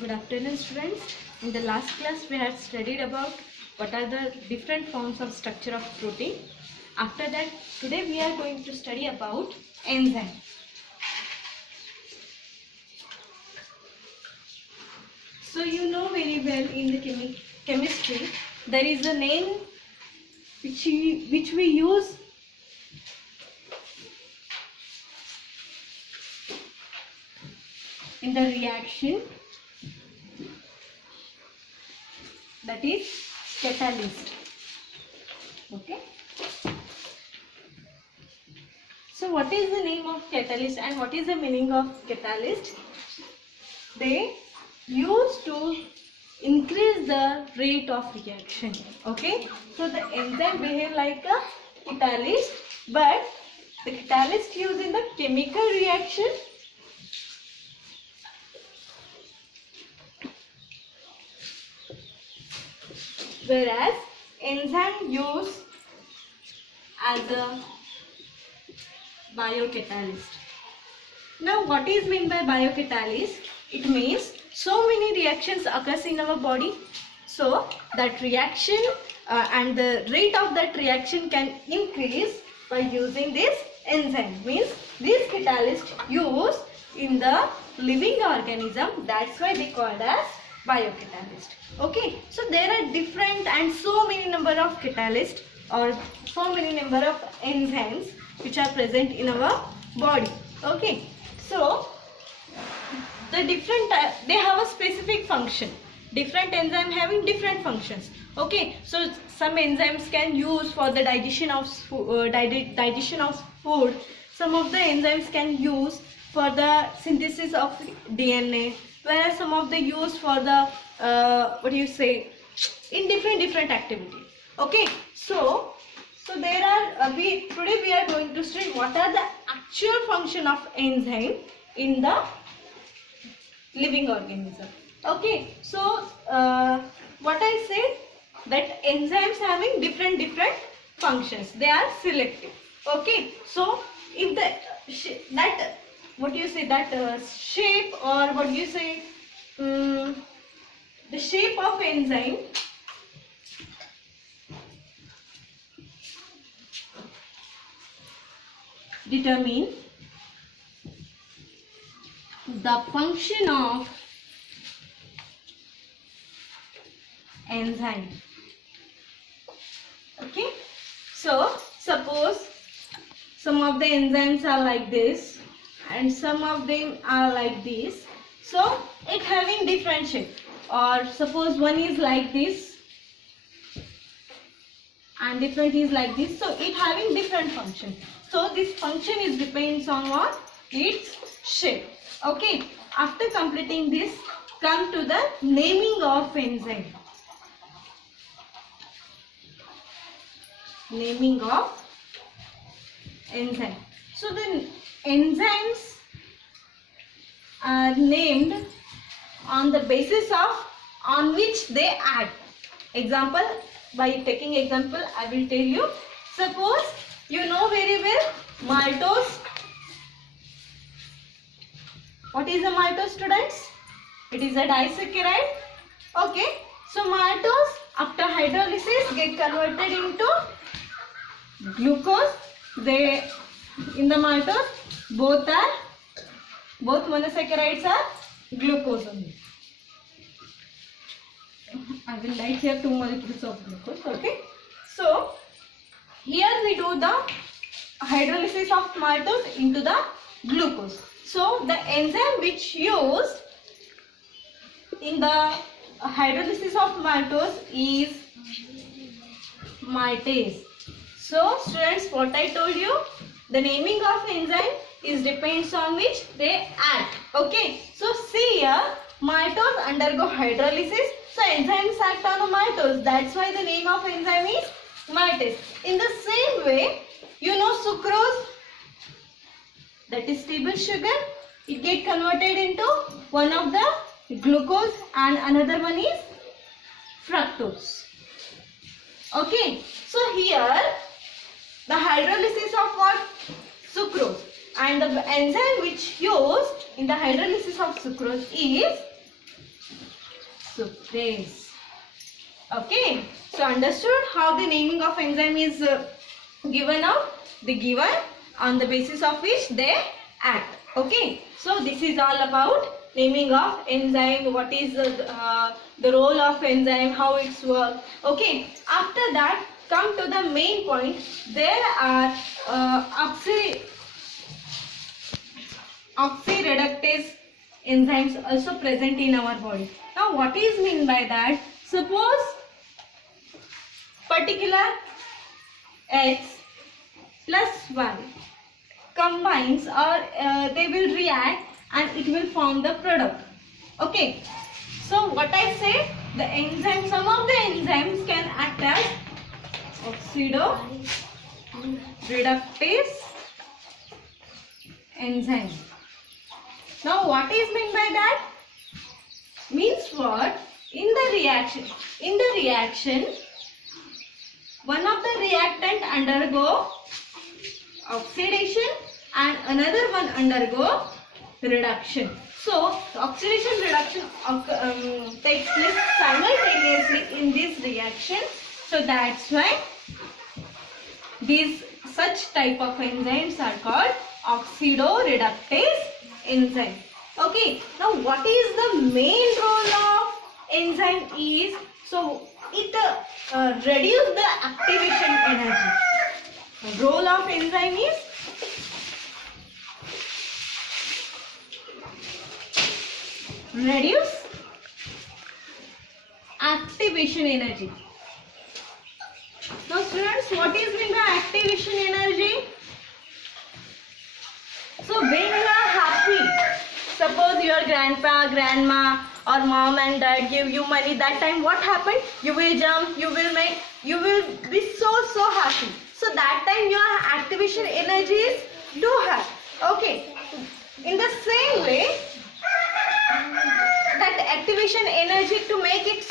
Good afternoon, students. In the last class, we had studied about what are the different forms of structure of protein. After that, today we are going to study about enzyme. So you know very well in the chemistry, there is a name which we use in the reaction, that is catalyst. Okay. So what is the name of catalyst and what is the meaning of catalyst? They used to increase the rate of reaction. Okay. So the enzyme behave like a catalyst, but the catalyst used in the chemical reaction whereas enzyme used as a biocatalyst. Now what is meant by biocatalyst? It means so many reactions occurs in our body, so that reaction and the rate of that reaction can increase by using this enzyme. Means this catalyst used in the living organism, that's why they called as biocatalyst. Okay, so there are different and so many number of catalysts or so many number of enzymes which are present in our body. Okay, so the different they have a specific function. Different enzymes having different functions. Okay, so some enzymes can use for the digestion of food. Some of the enzymes can use for the synthesis of DNA, whereas some of the use for the in different activity. Okay, so there are today we are going to study what are the actual function of enzyme in the living organism. Okay, so what I said, that enzymes having different functions, they are selective. Okay, so if the shape or the shape of enzyme determine the function of enzyme. Okay, so suppose some of the enzymes are like this and some of them are like this, so it having different shape. Or suppose one is like this and different is like this, so it having different function. So this function is depends on what? Its shape. Okay, after completing this, come to the naming of enzyme. Naming of enzyme. So the enzymes are named on the basis of on which they act. Example, by taking example, I will tell you. Suppose you know very well maltose. What is a maltose, students? It is a disaccharide. Okay, so maltose after hydrolysis get converted into glucose. They in the maltose both monosaccharides are glucose only. I will write here 2 molecules of glucose. Okay, so here we do the hydrolysis of maltose into the glucose. So the enzyme which used in the hydrolysis of maltose is maltase. So students, what I told you, the naming of enzyme is depends on which they act. Okay, so see here, maltose undergo hydrolysis, so enzymes act on the maltose, that's why the name of enzyme is maltase. In the same way, you know sucrose, that is table sugar, it get converted into one of the glucose and another one is fructose. Okay, so here the hydrolysis of what? Sucrose, and the enzyme which used in the hydrolysis of sucrose is sucrase. Okay, so understood how the naming of enzyme is given out? The given on the basis of which they act. Okay, so this is all about naming of enzyme, what is the role of enzyme, how it's work. Okay, after that come to the main point. There are oxireductase enzymes also present in our body. Now what is mean by that? Suppose particular X plus 1 combines, or they will react and it will form the product. Okay, so what I say, the enzyme, some of the enzymes can act as oxidoreductase enzyme. Now what is meant by that? Means what? In the reaction one of the reactant undergo oxidation and another one undergo reduction. So oxidation reduction takes place simultaneously in this reaction. So that's why these such type of enzymes are called oxidoreductase enzyme. Okay, now what is the main role of enzyme is, so it reduce the activation energy. The role of enzyme is reduce activation energy. Now students, what is meant by activation energy? So when you are happy, suppose your grandpa, grandma or mom and dad give you money, that time what happened? You will jump, you will be so happy. So that time your activation energy is too high. Okay, in the same way, that activation energy to make it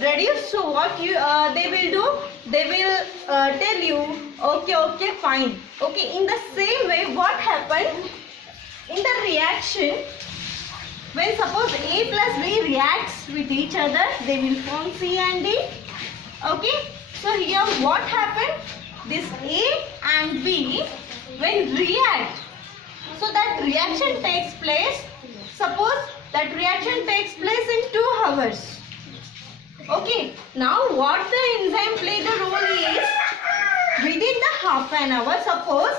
reduce, so what they will do, they will tell you okay fine. Okay, in the same way, what happened in the reaction, when suppose A plus B reacts with each other, they will form C and D. Okay, so here what happened, this A and B when react, so that reaction takes place, suppose that reaction takes place in 2 hours. Okay, now what the enzyme play the role is, within the half an hour, suppose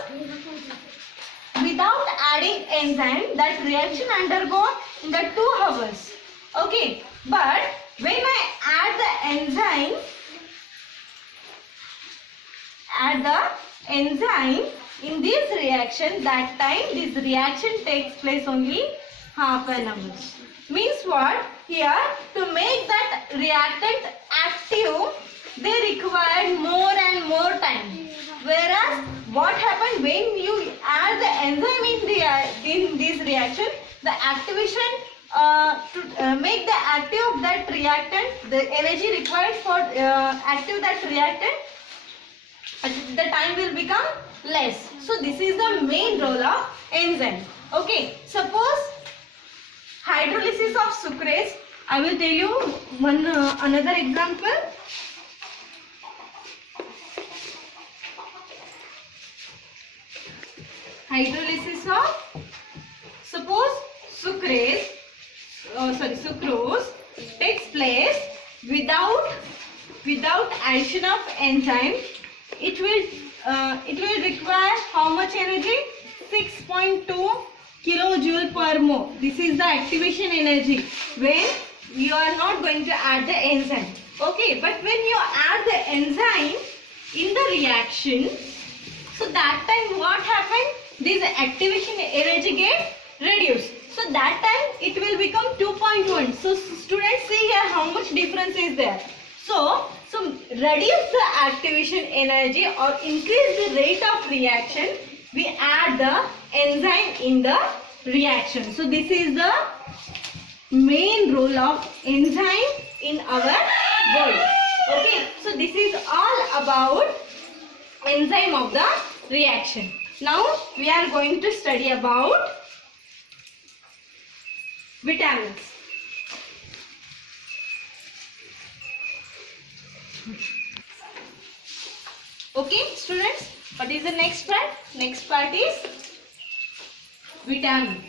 without adding enzyme, that reaction undergo in the 2 hours. Okay, but when I add the enzyme in this reaction, that time this reaction takes place only half an hour. Means what? Here, to make that reactant active, they require more and more time. Whereas what happened when you add the enzyme in this reaction, the activation to make the active of that reactant, the energy required for active that reactant, the time will become less. So this is the main role of enzyme. Okay, suppose hydrolysis of sucrase. I will tell you one another example. Hydrolysis of, suppose sucrose takes place without addition of enzyme. It will require how much energy? 6.2 kilojoule per mole. This is the activation energy when you are not going to add the enzyme. Okay, but when you add the enzyme in the reaction, so that time what happened? This activation energy gets reduced. So that time it will become 2.1. So students, see here how much difference is there. So reduce the activation energy or increase the rate of reaction, we add the enzyme in the reaction. So this is the main role of enzyme in our body. Okay, so this is all about enzyme of the reaction. Now we are going to study about vitamins. Okay, students, what is the next part? Next part is vitamin.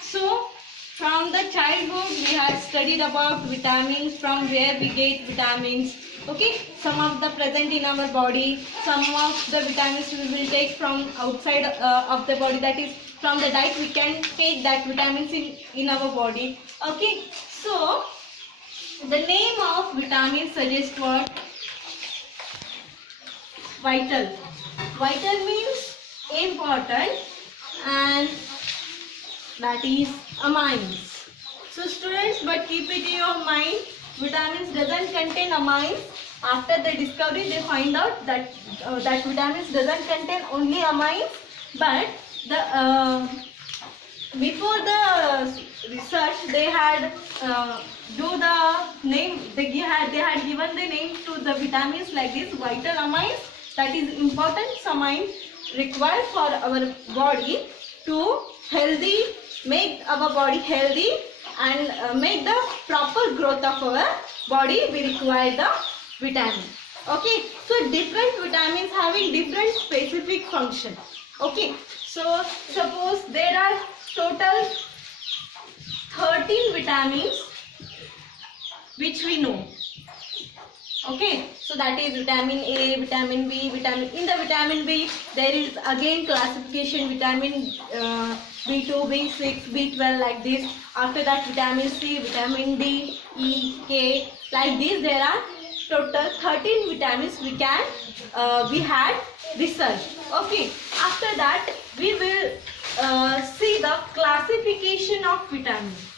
So, from the childhood we have studied about vitamins, from where we get vitamins. Okay, some of the present in our body, some of the vitamins we will take from outside of the body, that is from the diet we can take that vitamins in our body. Okay, so the name of vitamin suggests what? Vital. Vital means important, and that is amines. So students, but keep it in your mind, vitamins doesn't contain amines. After the discovery they find out that that vitamins doesn't contain only amines, but the before the research they had do the name, they had given the name to the vitamins like this: vital amines, that is important amines required for our body to healthy, make our body healthy and make the proper growth of our body. We require the vitamin. Okay, so different vitamins having different specific function. Okay, so suppose there are total 13 vitamins which we know. Okay, so that is vitamin A, vitamin B, vitamin. In the vitamin B there is again classification: vitamin B2, B6, B12, like this. After that vitamin C, vitamin D, E, K, like this. There are total 13 vitamins we had researched. Okay, after that we will see the classification of vitamins.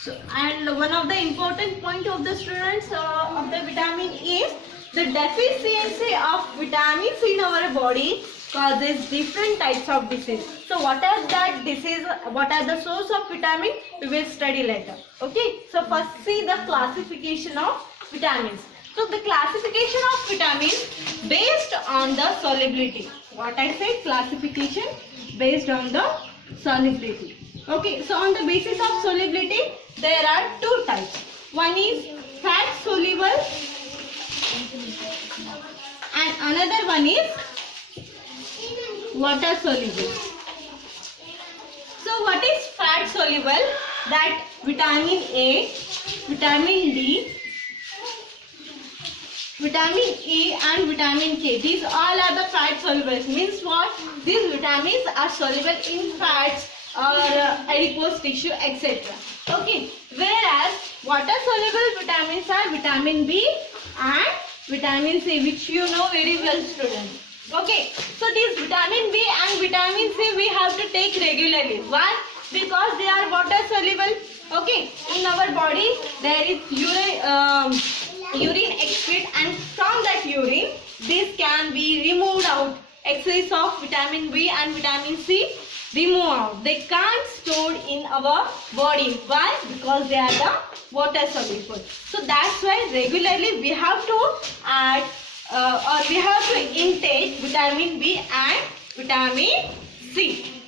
So, and one of the important point of the students of the vitamin is the deficiency of vitamins in our body causes different types of disease. So what are that disease, what are the source of vitamin, we will study later. Okay, so first see the classification of vitamins. So the classification of vitamins based on the solubility. What I said, classification based on the solubility. Okay, so on the basis of solubility there are two types. One is fat soluble and another one is water soluble. So what is fat soluble? That vitamin A, vitamin D, vitamin E and vitamin K, these all are the fat solubles. Means what? These vitamins are soluble in fats or adipose tissue, etc. Okay, whereas water soluble vitamins are vitamin B and vitamin C, which you know very well, students. Okay, so these vitamin B and vitamin C we have to take regularly. Why? Because they are water soluble. Okay, in our body there is urine excrete, and from that urine this can be removed out. Excess of vitamin B and vitamin C remove out. They can't stored in our body. Why? Because they are the water soluble. So that's why regularly we have to add or we have to intake vitamin B and vitamin C.